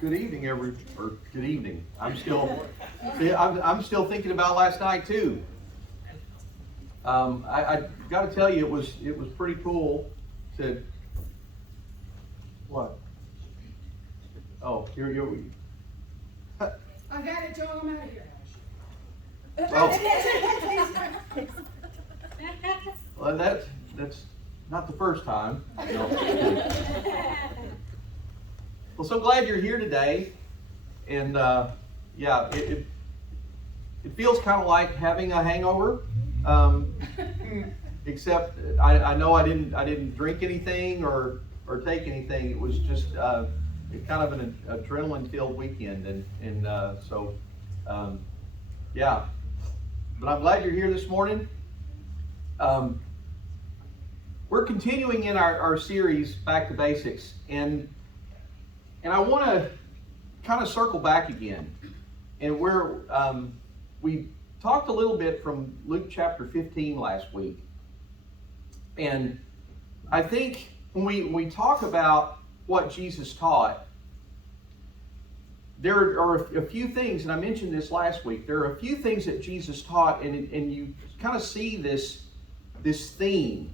Good evening, good evening. I'm still thinking about last night too. I got to tell you, it was pretty cool to. What? Oh, you're. I got it, Joe. I'm out of here. Oh. Well, that's not the first time. No. Well, so glad you're here today, and yeah, it feels kind of like having a hangover, except I know I didn't drink anything or take anything. It was just kind of an adrenaline-filled weekend, and so yeah. But I'm glad you're here this morning. We're continuing in our series Back to Basics, and I want to kind of circle back again, and we talked a little bit from Luke chapter 15 last week, and I think when we talk about what Jesus taught, there are a few things, and I mentioned this last week. There are a few things that Jesus taught, and you kind of see this theme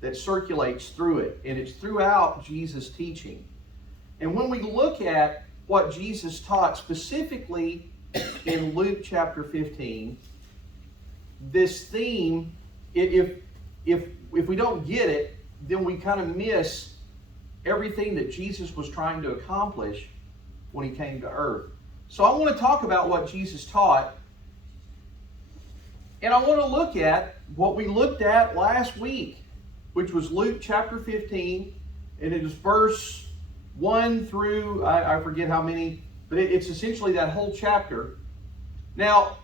that circulates through it, and it's throughout Jesus' teaching. And when we look at what Jesus taught specifically in Luke chapter 15, this theme, if we don't get it, then we kind of miss everything that Jesus was trying to accomplish when he came to earth. So I want to talk about what Jesus taught, and I want to look at what we looked at last week, which was Luke chapter 15, and it is verse 1 through, I forget how many, but it's essentially that whole chapter. Now,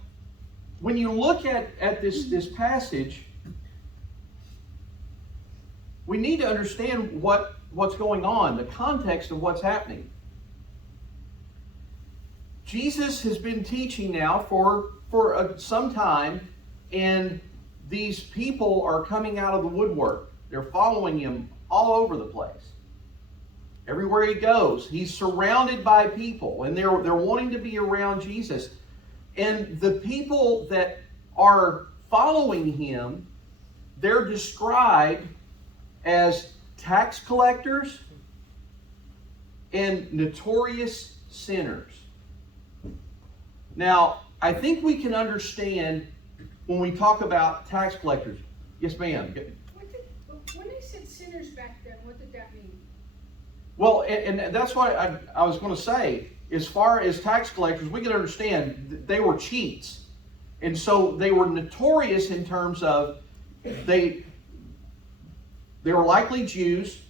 when you look at this passage, we need to understand what's going on, the context of what's happening. Jesus has been teaching now for some time, and these people are coming out of the woodwork. They're following him all over the place. Everywhere he goes, he's surrounded by people, and they're wanting to be around Jesus. And the people that are following him, they're described as tax collectors and notorious sinners. Now, I think we can understand when we talk about tax collectors. Yes, ma'am. When they said sinners back then, what did that mean? Well, and that's what I was going to say. As far as tax collectors, we can understand they were cheats. And so they were notorious in terms of they were likely Jews,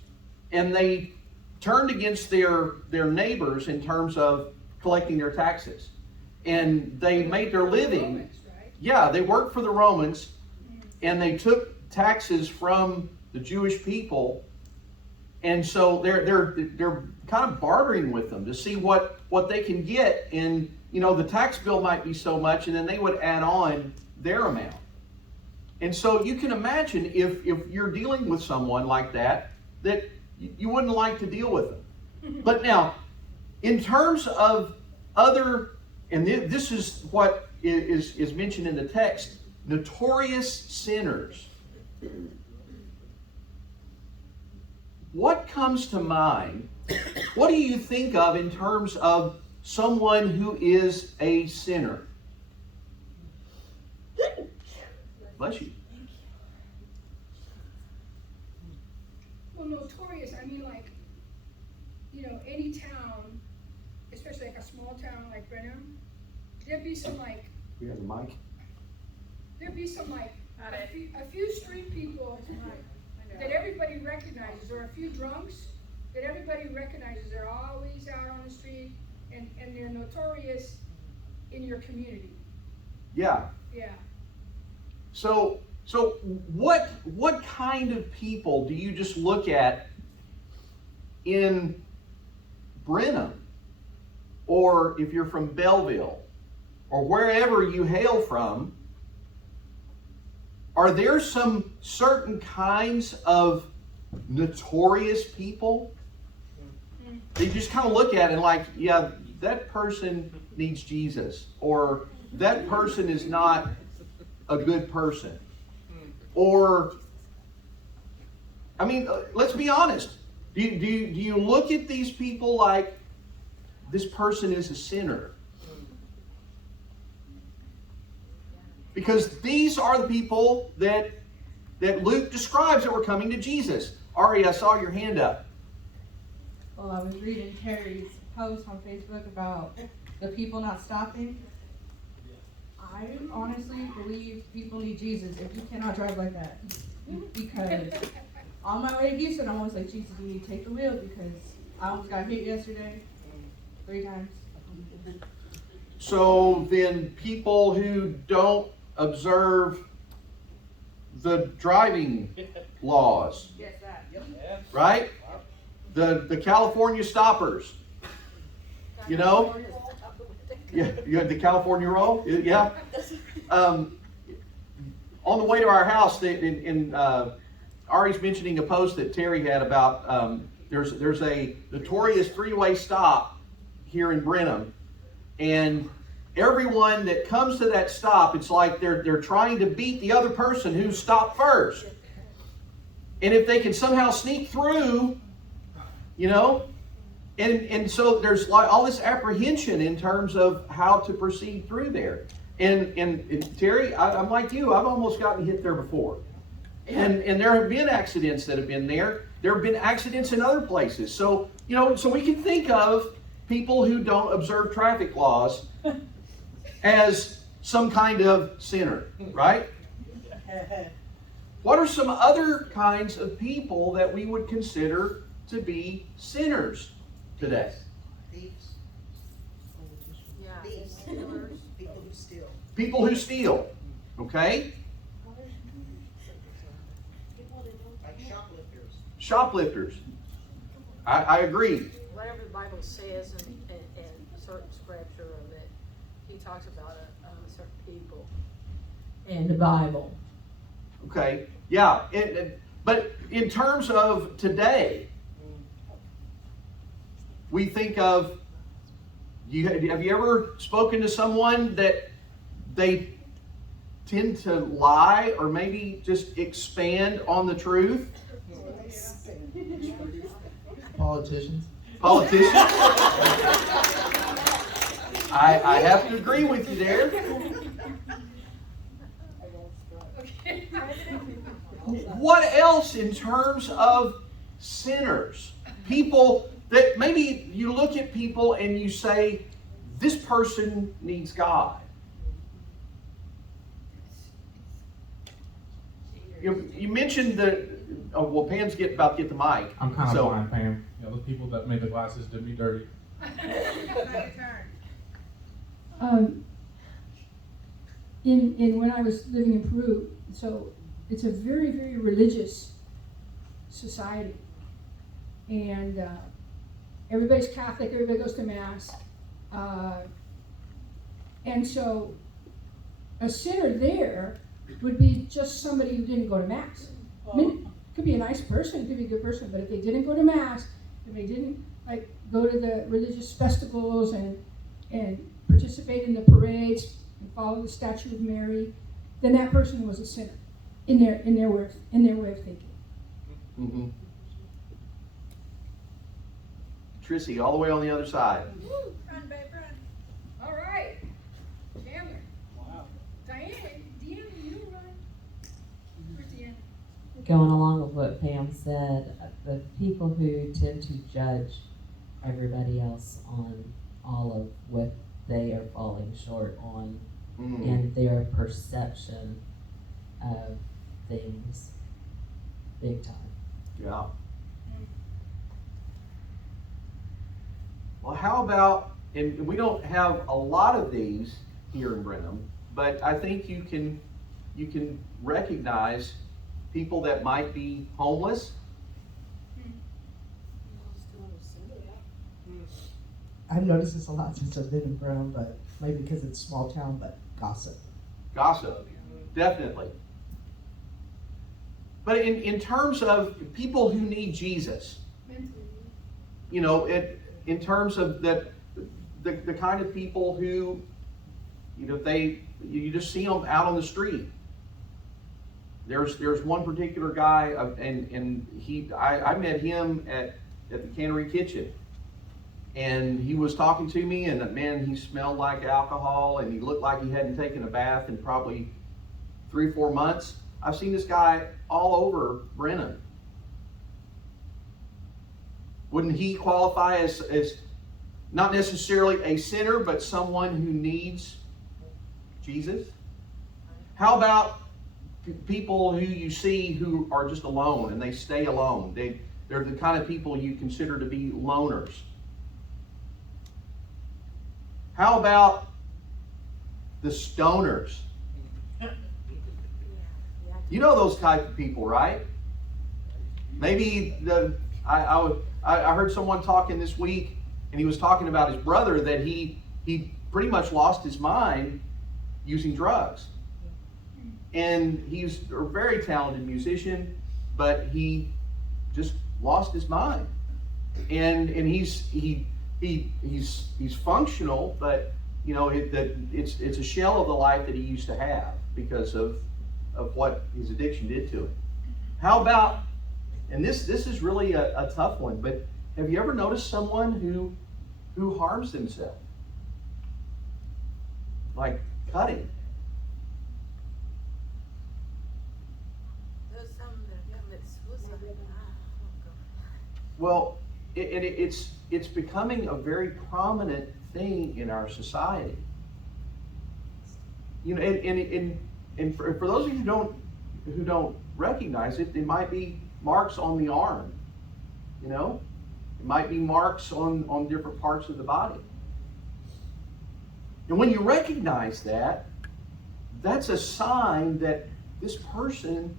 and they turned against their neighbors in terms of collecting their taxes. And they made their living. Romans, right? Yeah, they worked for the Romans, and they took taxes from the Jewish people. And so they're kind of bartering with them to see what they can get. And the tax bill might be so much, and then they would add on their amount. And so you can imagine if you're dealing with someone like that you wouldn't like to deal with them. But now, in terms of other, and this is what is mentioned in the text, notorious sinners. What comes to mind? What do you think of in terms of someone who is a sinner? Bless you. Well, notorious, I mean, like, any town, especially like a small town like Brenham, there'd be some like, You have the mic? there'd be some like, a few street people that everybody recognizes, or a few drunks that everybody recognizes. They're always out on the street, and they're notorious in your community. Yeah. Yeah. So what kind of people do you just look at in Brenham, or if you're from Belleville, or wherever you hail from? Are there some certain kinds of notorious people? they just kind of look at it and like, yeah, that person needs Jesus, or that person is not a good person. Or, I mean, let's be honest. Do you look at these people like this person is a sinner? Because these are the people that Luke describes that were coming to Jesus. Ari, I saw your hand up. Well, I was reading Terry's post on Facebook about the people not stopping. I honestly believe people need Jesus if you cannot drive like that. Because on my way to Houston, I'm always like, Jesus, you need to take the wheel because I almost got hit yesterday 3 times. So then people who don't observe the driving laws, Yes, that. right? The California stoppers, you know? Yeah, you had the California roll? Yeah. On the way to our house, Ari's mentioning a post that Terry had about there's a notorious 3-way stop here in Brenham, and everyone that comes to that stop, it's like they're trying to beat the other person who stopped first. And if they can somehow sneak through, you know, and so there's like all this apprehension in terms of how to proceed through there. And Terry, I'm like you, I've almost gotten hit there before. And there have been accidents that have been there. There have been accidents in other places. So, you know, so we can think of people who don't observe traffic laws as some kind of sinner, right? What are some other kinds of people that we would consider to be sinners today? Thieves. Yeah. Thieves. Stealers. People who steal. People who steal, okay? Like shoplifters. Shoplifters. I agree. Whatever the Bible says in certain scripture of it, he talks about certain people. In the Bible. Okay, yeah, but in terms of today, we think of, have you ever spoken to someone that they tend to lie or maybe just expand on the truth? Politicians. Politicians? I have to agree with you there. What else in terms of sinners? People that maybe you look at people and you say, this person needs God. You mentioned well, Pam's about to get the mic. I'm kind of So- blind, Pam. You know, those people that made the glasses did me dirty. In when I was living in Peru, so it's a very, very religious society. And everybody's Catholic, everybody goes to Mass. And so a sinner there would be just somebody who didn't go to Mass. I mean, could be a nice person, could be a good person, but if they didn't go to Mass, if they didn't like go to the religious festivals and participate in the parades and follow the statue of Mary, then that person was a sinner in their way of thinking. Mm-hmm. Trissy, all the way on the other side. Run, babe, run. All right. Chandler. Wow. Deanna, you run. Where's Deanna? Going along with what Pam said, the people who tend to judge everybody else on all of what they are falling short on in their perception of things, big time. Yeah. Well, how about, and we don't have a lot of these here in Brenham, but I think you can recognize people that might be homeless. I've noticed this a lot since I've been in Brown, but maybe because it's small town, but gossip. Gossip, definitely. But in terms of people who need Jesus, you know, in terms of the kind of people who, you just see them out on the street. There's one particular guy, and I met him at the Cannery Kitchen, and he was talking to me, and man, he smelled like alcohol, and he looked like he hadn't taken a bath in probably 3 or 4 months. I've seen this guy all over Brenham. Wouldn't he qualify as not necessarily a sinner, but someone who needs Jesus? How about people who you see who are just alone and they stay alone? They're the kind of people you consider to be loners. How about the stoners? You know those type of people, right? Maybe I heard someone talking this week, and he was talking about his brother that he pretty much lost his mind using drugs. And he's a very talented musician, but he just lost his mind. And he's functional, but it's a shell of the life that he used to have because of what his addiction did to him. How about, and this is really a tough one, but have you ever noticed someone who harms himself? Like cutting. There's some that commit suicide. Well, it's becoming a very prominent thing in our society. And for those of you who don't recognize it, it might be marks on the arm. It might be marks on different parts of the body. And when you recognize that, that's a sign that this person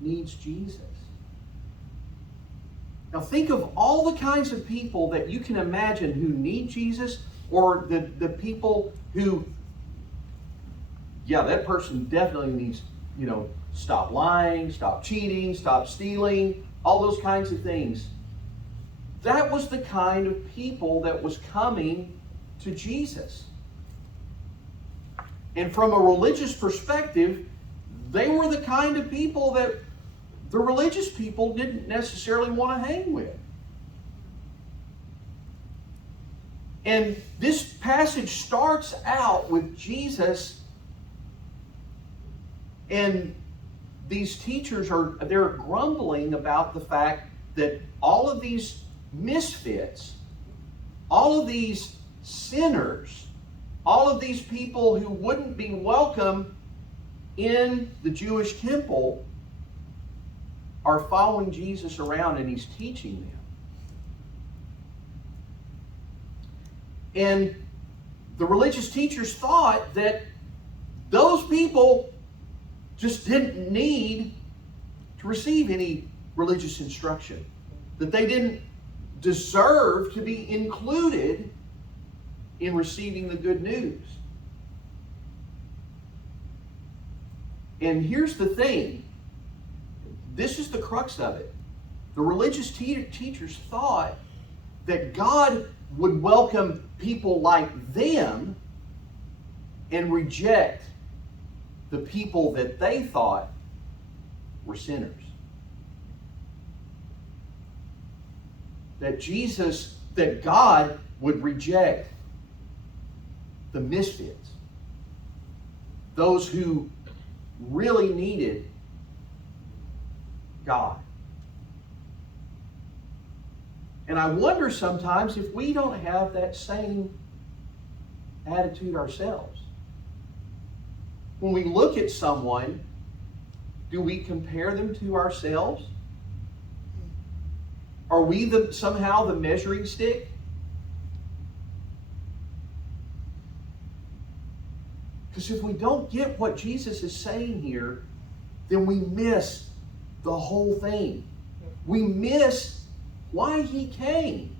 needs Jesus. Now think of all the kinds of people that you can imagine who need Jesus, or the people who, that person definitely needs, stop lying, stop cheating, stop stealing, all those kinds of things. That was the kind of people that was coming to Jesus. And from a religious perspective, they were the kind of people that the religious people didn't necessarily want to hang with. And this passage starts out with Jesus, and these teachers they're grumbling about the fact that all of these misfits, all of these sinners, all of these people who wouldn't be welcome in the Jewish temple are following Jesus around, and he's teaching them. And the religious teachers thought that those people just didn't need to receive any religious instruction, that they didn't deserve to be included in receiving the good news. And here's the thing. This is the crux of it. The religious teachers thought that God would welcome people like them and reject the people that they thought were sinners. That God would reject the misfits, those who really needed God. And I wonder sometimes if we don't have that same attitude ourselves. When we look at someone, do we compare them to ourselves? Are we somehow the measuring stick? Because if we don't get what Jesus is saying here, then we miss the whole thing. We miss why he came.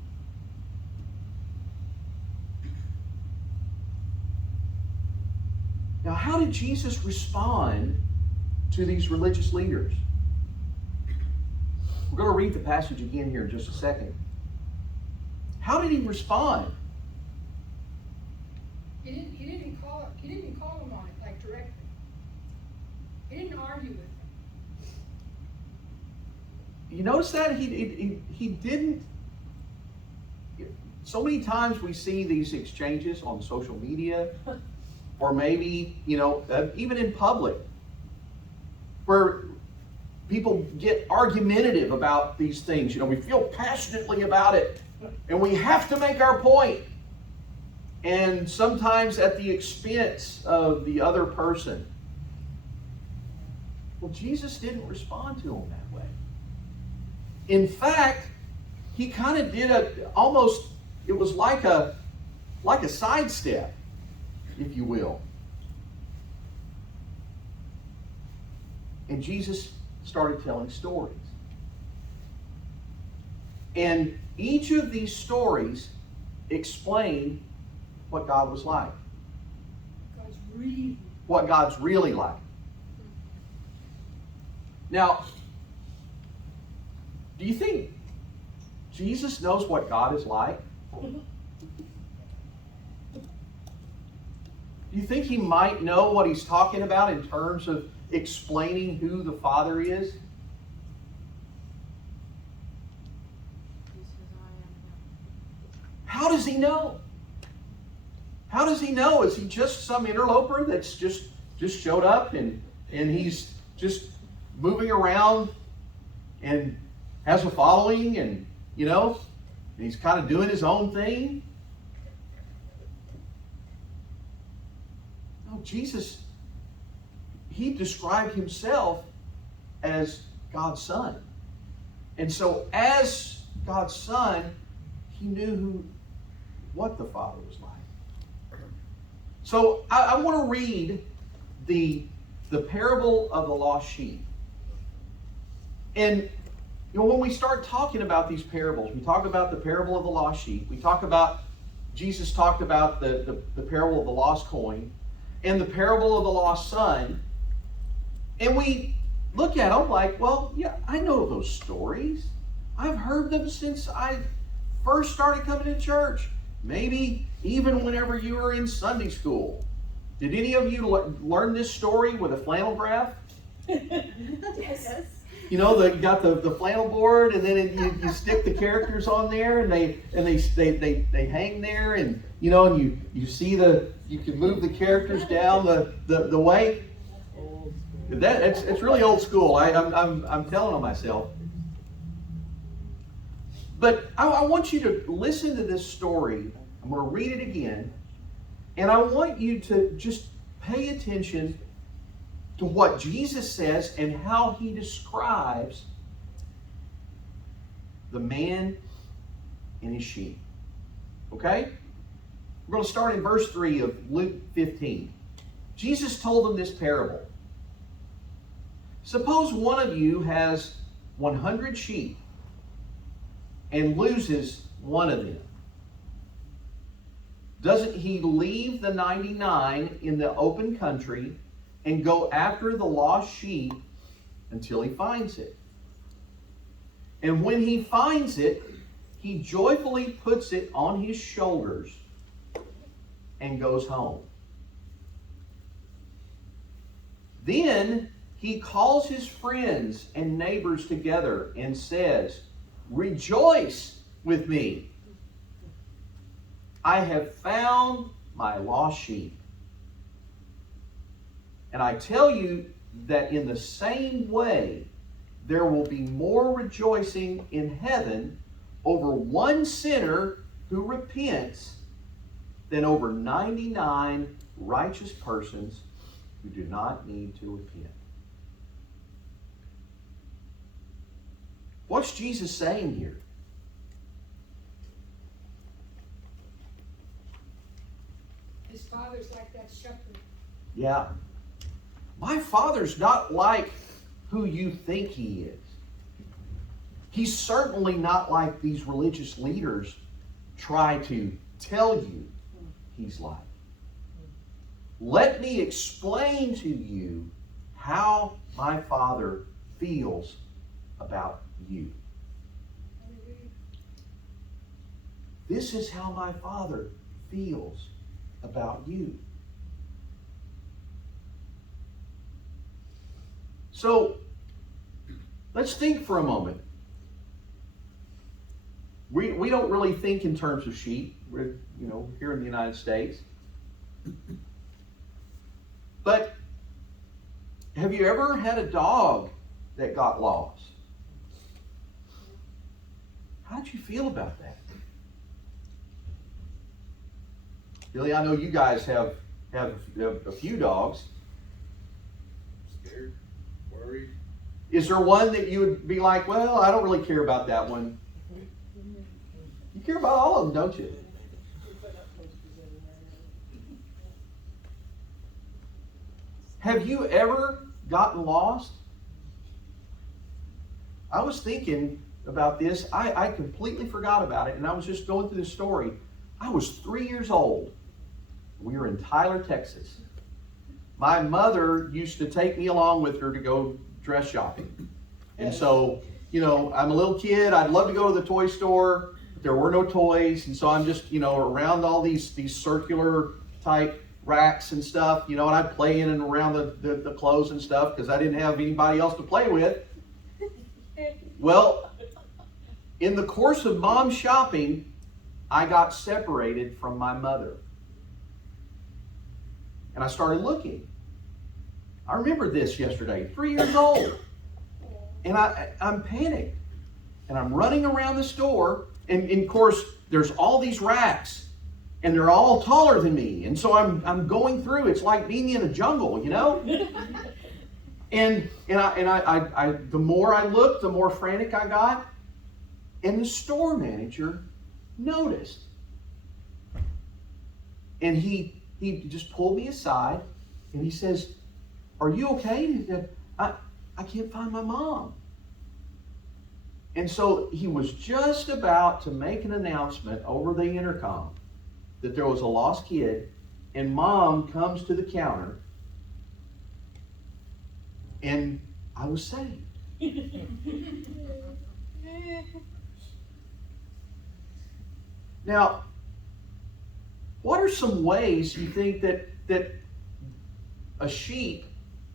Now, how did Jesus respond to these religious leaders? We're going to read the passage again here in just a second. how did he respond? He didn't call him on it, like directly. He didn't argue with him. You notice that? He didn't. So many times we see these exchanges on social media, or maybe, even in public, where people get argumentative about these things. We feel passionately about it, and we have to make our point. And sometimes at the expense of the other person. Well, Jesus didn't respond to him that way. In fact, he kind of did it was like a sidestep, if you will. And Jesus started telling stories. And each of these stories explained what God was like. What God's really like. Now, do you think Jesus knows what God is like? Do you think he might know what he's talking about in terms of explaining who the Father is? How does he know? How does he know? Is he just some interloper that's just showed up and he's just moving around and has a following and he's kind of doing his own thing? No, Jesus, he described himself as God's Son. And so as God's Son, he knew what the Father was like. So I want to read the parable of the lost sheep. And when we start talking about these parables, we talk about the parable of the lost sheep. We talk about, Jesus talked about the parable of the lost coin and the parable of the lost son. And we look at them like, well, yeah, I know those stories. I've heard them since I first started coming to church. Maybe even whenever you were in Sunday school. Did any of you learn this story with a flannel graph? Yes. You got the flannel board, and then you stick the characters on there, and they hang there, and and you see you can move the characters down the way. It's really old school. I'm telling on myself. But I want you to listen to this story. I'm going to read it again, and I want you to just pay attention to what Jesus says and how he describes the man and his sheep. Okay? We're going to start in verse 3 of Luke 15. Jesus told them this parable. Suppose one of you has 100 sheep and loses one of them. Doesn't he leave the 99 in the open country and go after the lost sheep until he finds it? And when he finds it, he joyfully puts it on his shoulders and goes home. Then he calls his friends and neighbors together and says, "Rejoice with me. I have found my lost sheep." And I tell you that in the same way, there will be more rejoicing in heaven over one sinner who repents than over 99 righteous persons who do not need to repent. What's Jesus saying here? His father's like that shepherd. Yeah. My Father's not like who you think he is. He's certainly not like these religious leaders try to tell you he's like. Let me explain to you how my Father feels about you. This is how my Father feels about you. So, let's think for a moment. We don't really think in terms of sheep. We're, here in the United States. But have you ever had a dog that got lost? How'd you feel about that? Billy, I know you guys have a few dogs. Scared, worried. Is there one that you would be like, well, I don't really care about that one? You care about all of them, don't you? Have you ever gotten lost? I was thinking about this. I completely forgot about it, and I was just going through this story. I was 3 years old. We were in Tyler, Texas. My mother used to take me along with her to go dress shopping. And so, I'm a little kid. I'd love to go to the toy store, but there were no toys. And so I'm just, around all these circular type racks and stuff, and I'd play in and around the clothes and stuff because I didn't have anybody else to play with. Well, in the course of Mom's shopping, I got separated from my mother. And I started looking. I remember this yesterday, 3 years old. And I'm panicked. And I'm running around the store. And of course, there's all these racks. And they're all taller than me. And so I'm going through. It's like being in a jungle, And I the more I looked, the more frantic I got. And the store manager noticed. And he just pulled me aside and he says, "Are you okay?" And he said, I can't find my mom. And so he was just about to make an announcement over the intercom that there was a lost kid, and Mom comes to the counter, and I was saved. Now, what are some ways you think that a sheep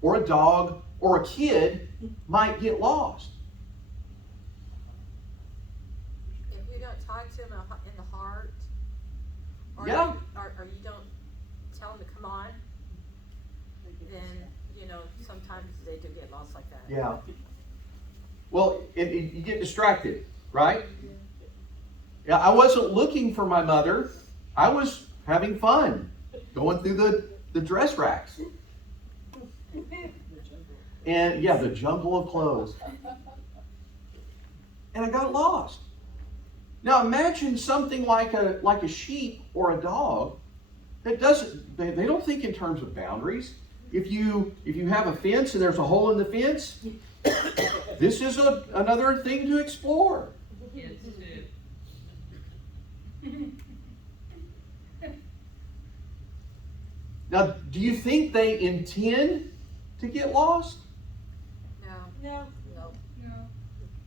or a dog or a kid might get lost? If you don't talk to them in the heart, or Yeah. or you don't tell them to come on, then sometimes they do get lost like that. Yeah. Well, you get distracted, right? Yeah, I wasn't looking for my mother. I was having fun going through the dress racks. And yeah, the jungle of clothes. And I got lost. Now imagine something like a sheep or a dog that they don't think in terms of boundaries. If you have a fence and there's a hole in the fence, this is another thing to explore. Kids too. Now, do you think they intend to get lost? No. No.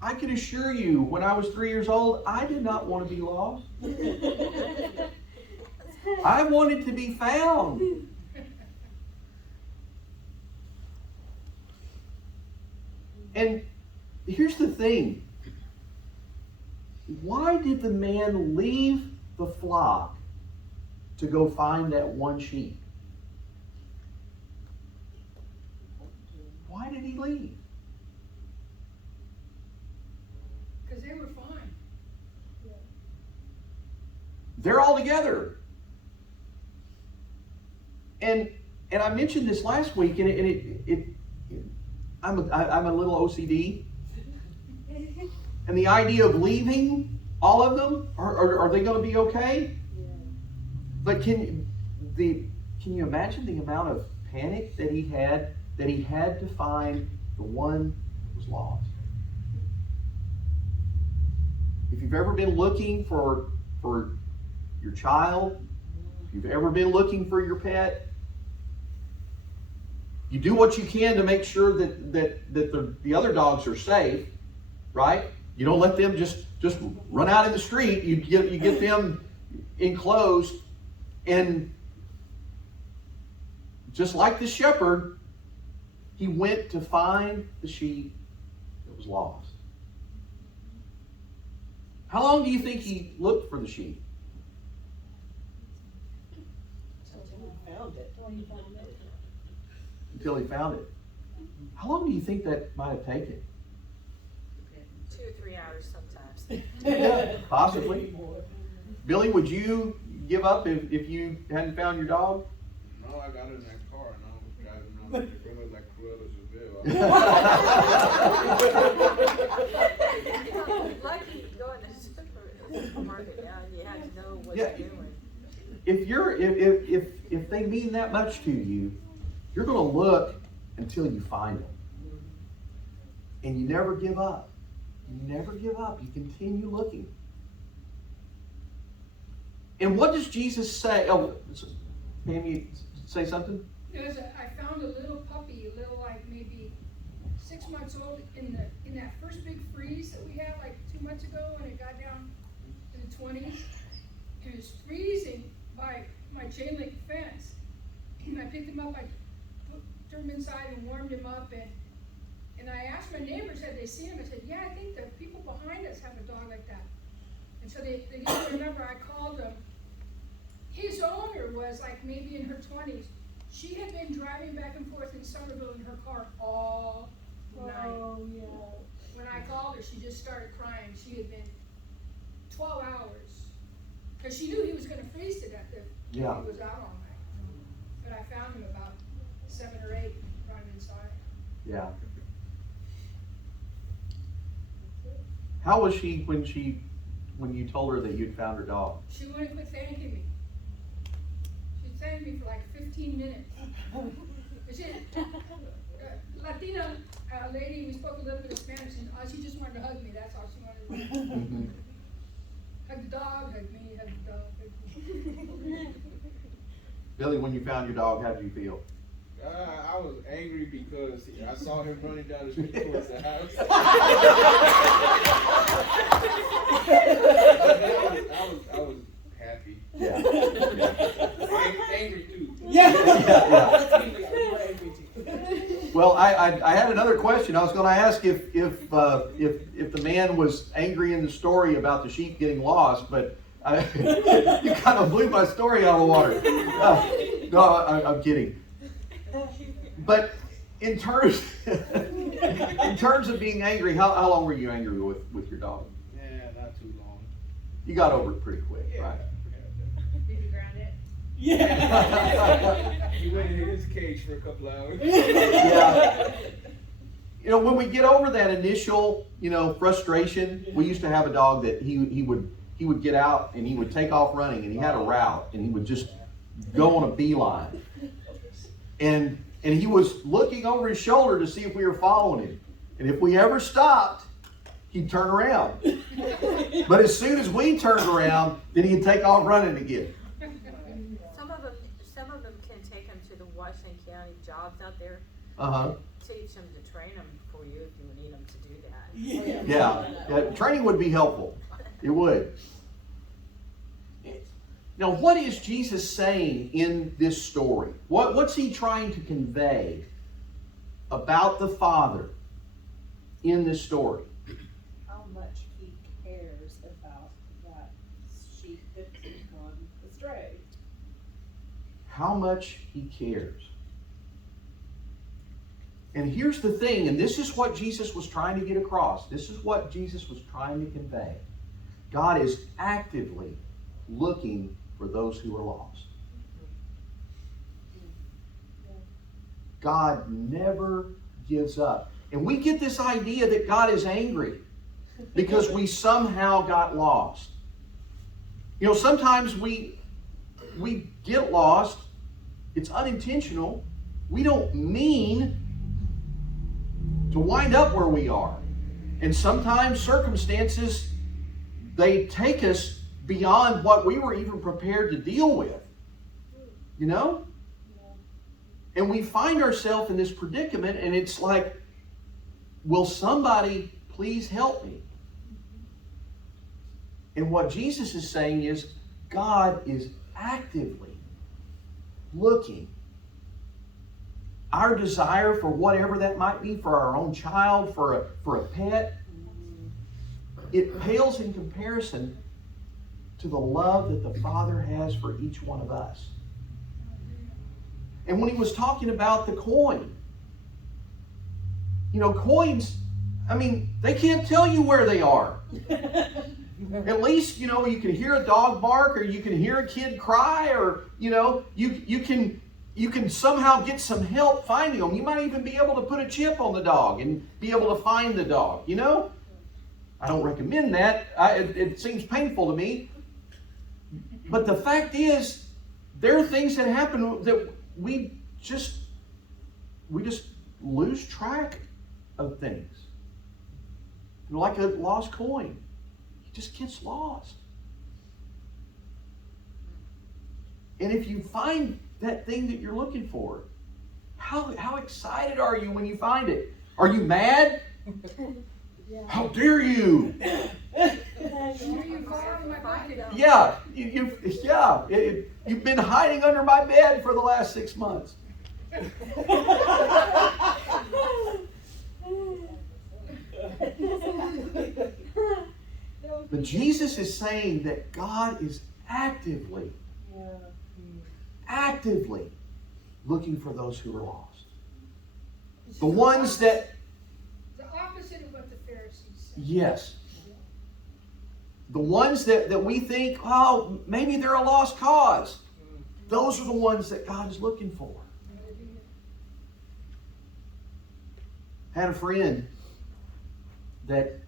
I can assure you, when I was 3 years old, I did not want to be lost. I wanted to be found. And here's the thing. Why did the man leave the flock to go find that one sheep? Why did he leave? Because they were fine. They're all together. And I mentioned this last week, and I'm a little OCD. And the idea of leaving all of them, are they going to be okay? But can you imagine the amount of panic that he had to find the one that was lost? If you've ever been looking for your child, if you've ever been looking for your pet, you do what you can to make sure that the other dogs are safe, right? You don't let them just run out in the street. You get them enclosed, and just like the shepherd, he went to find the sheep that was lost. How long do you think he looked for the sheep? Found it. Until he found it. How long do you think that might have taken? 2 or 3 hours sometimes. Yeah, possibly. Billy, would you give up if you hadn't found your dog? No, I got in that car and I was driving around the neighborhood like Cruella de Vil. Lucky going to the supermarket now, and you have to know what Yeah. you're doing. If they mean that much to you, you're going to look until you find them. And you never give up. You never give up. You continue looking. And what does Jesus say? Oh, Pam, you say something? I found a little puppy, a little like maybe 6 months old in that first big freeze that we had like 2 months ago when it got down to the 20s. It was freezing by my chain link fence. And I picked him up, I threw him inside and warmed him up, and I asked my neighbors, had they seen him? I said, yeah, I think the people behind us have a dog like that. And so they didn't remember. I called them. His owner was like maybe in her 20s. She had been driving back and forth in Somerville in her car all night. yeah. When I called her, she just started crying. She had been 12 hours. Because she knew he was going to freeze to death if he Yeah. was out all night. But I found him about 7 or 8, brought him inside. Yeah. How was she when you told her that you'd found her dog? She wouldn't quit thanking me. She thanked me for like 15 minutes. She, Latina lady, we spoke a little bit of Spanish, and she just wanted to hug me. That's all she wanted to do. Hug the dog, hug me, hug the dog, hug me. Billy, when you found your dog, how did you feel? I was angry because I saw him running down the street towards the house. I was happy. Yeah. Angry too. Well, I had another question. I was going to ask if the man was angry in the story about the sheep getting lost, but you kind of blew my story out of the water. No, I'm kidding. But in terms of being angry, how long were you angry with your dog? Yeah, not too long. You got over it pretty quick, right? Did you ground it? Yeah. He went in his cage for a couple hours. Yeah. You know, when we get over that initial, frustration, we used to have a dog that he would get out and he would take off running, and he had a route and he would just go on a beeline. And he was looking over his shoulder to see if we were following him. And if we ever stopped, he'd turn around. But as soon as we turned around, then he'd take off running again. Some of them can take them to the Washington County jobs out there. Uh-huh. Teach them to train them for you if you need them to do that. Yeah. Training would be helpful. It would. Now, what is Jesus saying in this story? What's he trying to convey about the Father in this story? How much he cares about that sheep that's gone astray. How much he cares. And here's the thing, and this is what Jesus was trying to get across. This is what Jesus was trying to convey. God is actively looking for those who are lost. God never gives up. And we get this idea that God is angry because we somehow got lost. Sometimes we get lost. It's unintentional. We don't mean to wind up where we are. And sometimes circumstances, they take us beyond what we were even prepared to deal with. And we find ourselves in this predicament, and it's like, will somebody please help me? And what Jesus is saying is God is actively looking. Our desire for whatever that might be, for our own child, for a pet, it pales in comparison to the love that the Father has for each one of us. And when he was talking about the coin, you know, coins, I mean, they can't tell you where they are. At least, you know, you can hear a dog bark, or you can hear a kid cry, or, you know, you can somehow get some help finding them. You might even be able to put a chip on the dog and be able to find the dog, you know? I don't recommend that. It seems painful to me. But the fact is, there are things that happen that we just lose track of things. Like a lost coin. It just gets lost. And if you find that thing that you're looking for, how excited are you when you find it? Are you mad? Yeah. How dare you? Yeah, you've been hiding under my bed for the last 6 months. But Jesus is saying that God is actively looking for those who are lost. The ones that... The opposite of what the Pharisees said. Yes. The ones that we think, oh, maybe they're a lost cause. Those are the ones that God is looking for. I had a friend that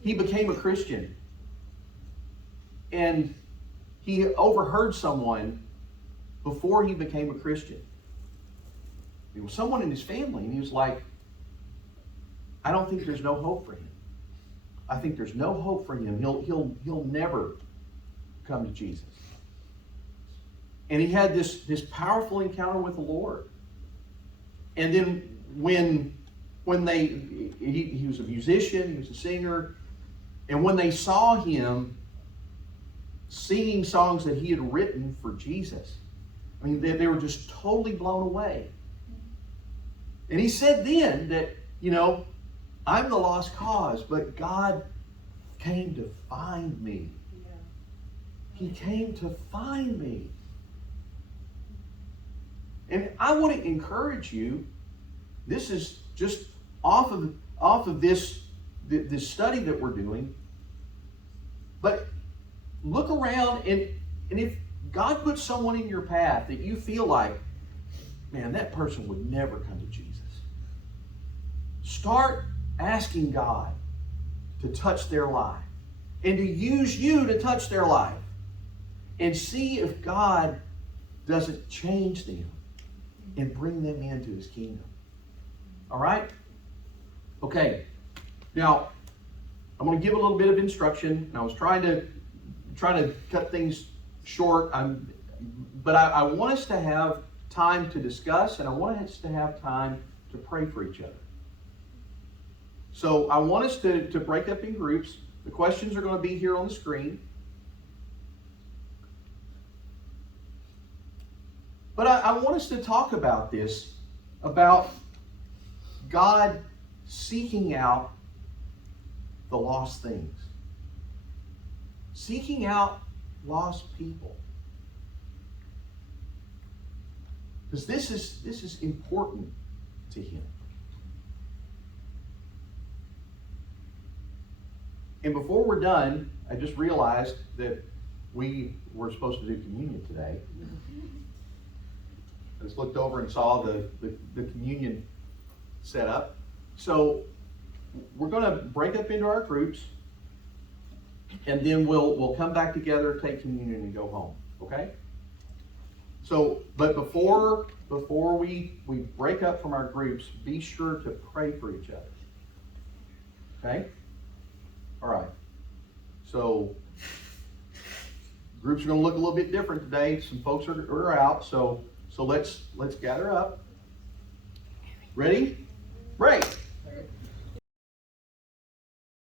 he became a Christian, and he overheard someone before he became a Christian. It was someone in his family, and he was like, I don't think there's no hope for him. I think there's no hope for him. He'll never come to Jesus. And he had this powerful encounter with the Lord. And then when he was a musician, he was a singer, and when they saw him singing songs that he had written for Jesus, I mean, they were just totally blown away. And he said then that, you know, I'm the lost cause, but God came to find me. Yeah. He came to find me. And I want to encourage you, this is just off of this study that we're doing, but look around, and if God puts someone in your path that you feel like, man, that person would never come to Jesus, start asking God to touch their life and to use you to touch their life, and see if God doesn't change them and bring them into His kingdom. All right? Okay. Now, I'm going to give a little bit of instruction. I was trying to cut things short, but I want us to have time to discuss, and I want us to have time to pray for each other. So I want us to break up in groups. The questions are going to be here on the screen. But I want us to talk about this, about God seeking out the lost things. Seeking out lost people. Because this is important to Him. And before we're done, I just realized that we were supposed to do communion today. I just looked over and saw the communion set up. So we're going to break up into our groups, and then we'll come back together, take communion, and go home. Okay? So, but before we break up from our groups, be sure to pray for each other. Okay? All right. So groups are going to look a little bit different today. Some folks are out, so let's gather up. Ready? Break.